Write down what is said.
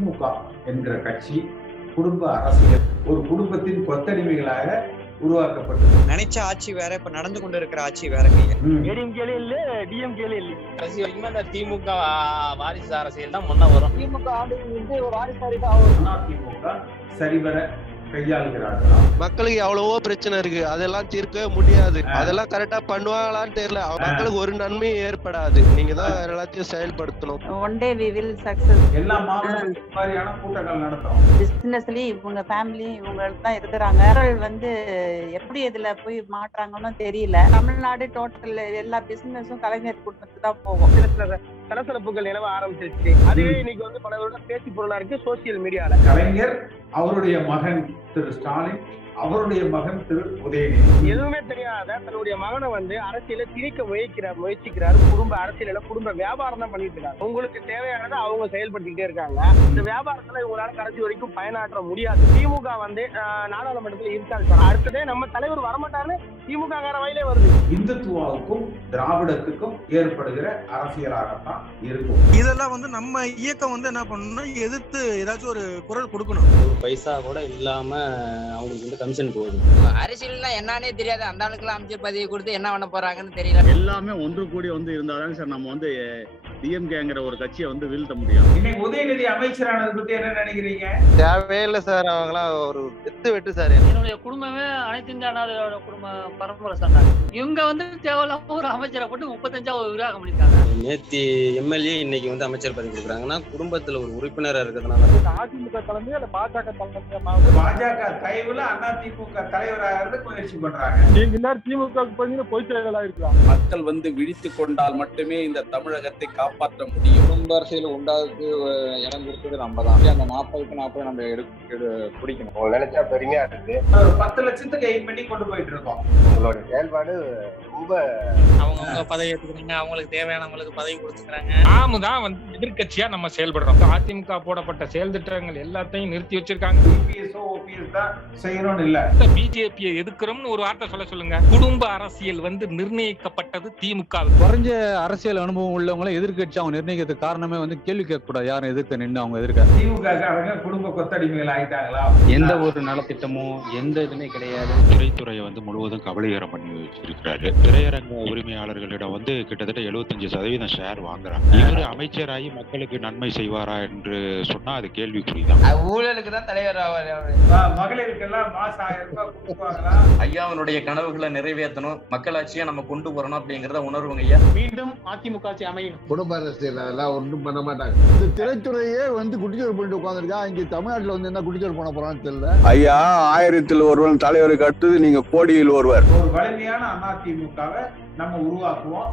திமுக என்கிற கட்சி குடும்ப அரசியல். ஒரு குடும்பத்தின் கொத்தடிமைகளாக உருவாக்கப்பட்டது. நினைச்ச ஆட்சி வேற இப்ப நடந்து கொண்டு இருக்கிற ஆட்சி வேறங்க ம். ஏடிஎம்கேல இல்ல டிஎம்கேல இல்ல. கடைசி வரைக்குமே அந்த திமுக வாரிசு அரசியல் தான் முன்ன வரும். திமுக ஆண்டு வந்து ஒரு வாரிசாரி தான் ஆகும் அதிமுக சரிவர கையாளுகிறார்களா. மக்களுக்கு எவ்வளவோ பிரச்சனை இருக்கு. அதெல்லாம் தீர்க்கவே முடியாது. அதெல்லாம் கரெக்டா பண்ணுவாங்களான்னு தெரியல. மக்களுக்கு ஒரு நன்மையும் ஏற்படாது. நீங்க தான் எல்லாத்தையும் செயல்படுத்தணும். One day we will success எல்லா மாவட்டத்திலும் இந்த மாதிரியான கூட்டங்கள் நடத்துறோம் பிசினஸ்லி இவங்க ஃபேமிலி இவங்க தான் இருக்கிறாங்க. வந்து எப்படி இதுல போய் மாட்டுறாங்கன்னு தெரியல. தமிழ்நாடு டோட்டல் எல்லா பிசினஸும் கலைஞர் குடும்பத்துக்கு தான் போகும் சலசலப்புகள் நிலவ ஆரம்பிச்சிருச்சு. அதுவே இன்னைக்கு வந்து பல வருடம் பேச்சு பொருளா இருக்கு சோசியல் மீடியால கலைஞர் அவருடைய மகன் திரு ஸ்டாலின் அவருடைய மகன் திரு உதயநிதி. எதுவுமே தெரியாத தன்னுடைய மகனை வந்து அரசியல திணிக்க முயற்சிக்கிறார் முயற்சிக்கிறார். குடும்ப அரசியல குடும்ப வியாபாரம் தான் பண்ணிட்டு இருக்காங்க. உங்களுக்கு தேவையானதை அவங்க செயல்படுத்திக்கிட்டே இருக்காங்க. இந்த வியாபாரத்துல இவங்களால கடைசி வரைக்கும் பயனாற்ற முடியாது. திமுக வந்து நாடாளுமன்றத்துல இருக்காது சார். அடுத்ததே நம்ம தலைவர் வரமாட்டாருன்னு திமுக கார வயலே வருது. இந்துத்துவாவுக்கும் திராவிடத்துக்கும் ஏற்படுகிற அரசியலாகத்தான் இருக்கும். இதெல்லாம் வந்து நம்ம இயக்கம் வந்து என்ன பண்ணணும்னா எதிர்த்து ஏதாச்சும் ஒரு குரல் கொடுக்கணும். ஒரு பைசா கூட இல்லாம அவங்களுக்கு வந்து கமிஷன் போகுது அரசியல்னா என்னன்னே தெரியாது. அந்த ஆளுக்கெல்லாம் அமைச்சர் பதவி கொடுத்து என்ன பண்ண போறாங்கன்னு தெரியல. எல்லாமே ஒன்று கூடி வந்து இருந்தாதான் சார். நம்ம வந்து டிஎம்கேங்கிற ஒரு கட்சியை வந்து வீழ்த்த முடியும் இன்னைக்கு உதயநிதி அமைச்சரானதை பத்தி என்ன நினைக்கிறீங்க? தேவையே இல்லை சார் அவங்களாம் ஒரு வெத்து வெட்டு சார். என்னுடைய குடும்பமே அனைத்து இந்திய அண்ணா குடும்ப பரம்பரை சார்ந்தாங்க இவங்க வந்து தேவையில்லாம ஒரு அமைச்சரை போட்டு முப்பத்தஞ்சாவது விரிவாக பண்ணிருக்காங்க நேத்தி எம்எல்ஏ இன்னைக்கு வந்து அமைச்சர் பதவி கொடுக்குறாங்கன்னா குடும்பத்துல ஒரு உறுப்பினரா இருக்கிறதுனால அதிமுக தலைமை அல்ல பாஜக தலைமை பாஜக தயவுல அதிமுக தலைவராகிறது முயற்சி பண்றாங்க. நீங்க எல்லாரும் திமுக பண்ணி பொய்ச் செயலா இருக்கலாம் மக்கள் வந்து விழித்து கொண்டால் மட்டுமே இந்த தமிழகத்தை காப்பாற்ற முடியும். குடும்ப அரசியல் உண்டாக்கு இடம் கொடுத்தது நம்ம தான் அந்த நாற்பதுக்கு நாற்பது நம்ம எடுக்க பிடிக்கணும். நினைச்சா பெருமையா இருக்கு. ஒரு பத்து லட்சத்துக்கு எய்ம் பண்ணி கொண்டு போயிட்டு இருக்கோம். உங்களுடைய செயல்பாடு ரொம்ப அவங்கவுங்க பதவி ஏற்றுக்கிறாங்க அவங்களுக்கு தேவையானவங்களுக்கு பதவி கொடுத்துக்கிறாங்க. நாம தான் வந்து எதிர்க்கட்சியா நம்ம செயல்படுறோம். அதிமுக போடப்பட்ட செயல் திட்டங்கள் எல்லாத்தையும் நிறுத்தி வச்சிருக்காங்க. இபிஎஸ்ஓ ஓபிஎஸ் தான் செய்யணும்னு இல்ல. பிஜேபியை எதிர்க்கிறோம்னு ஒரு வார்த்தை சொல்ல சொல்லுங்க. குடும்ப அரசியல் வந்து நிர்ணயிக்கப்பட்டது திமுக குறைஞ்ச அரசியல் அனுபவம் உள்ளவங்களை எதிர்க்கட்சி அவங்க நிர்ணயிக்கிறதுக்கு காரணமே வந்து கேள்வி கேட்க கூடாது யாரும் எதிர்க்க நின்று அவங்க எதிர்க்க. திமுக குடும்ப கொத்தடிமைகள் ஆயிட்டாங்களா? எந்த ஒரு நலத்திட்டமும் எந்த இதுவுமே கிடையாது. திரைத்துறையை வந்து முழுவதும் கபலீகரம் பண்ணி வச்சிருக்கிறாரு. திரையரங்க உரிமையாளர்களிடம் வந்து கிட்டத்தட்ட 75% சதவீதம் ஷேர் வாங்குறாங்க. இவர் அமைச்சராகி மக்களுக்கு நன்மை செய்வாரா என்று சொன்னா அது கேள்விக்குறிதான். ஊழலுக்கு தான் தலைவர் ஆவார் மகளிருக்கெல்லாம் மாசம் ஆயிரம் ரூபாய் கொடுப்பாங்களா? ஐயாவனுடைய கனவுகளை நிறைவேற்றணும். மக்களாட்சியா நம்ம கொண்டு போறோம் அப்படிங்கறத உணர்வுங்க ஐயா. மீண்டும் அதிமுக ஆட்சி அமையும் குடும்ப அரசியல் அதெல்லாம் ஒன்றும் பண்ண மாட்டாங்க. இந்த திரைத்துறையே வந்து குட்டிச்சோறு பண்ணிட்டு உட்காந்துருக்கா இங்க தமிழ்நாட்டுல வந்து என்ன குட்டிச்சோறு பண்ண போறான்னு தெரியல. ஐயா ஆயிரத்தில் ஒருவன் தலைவருக்கு அடுத்தது நீங்க கோடியில் ஒருவர். ஒரு வலிமையான அதிமுகவை நம்ம உருவாக்குவோம்.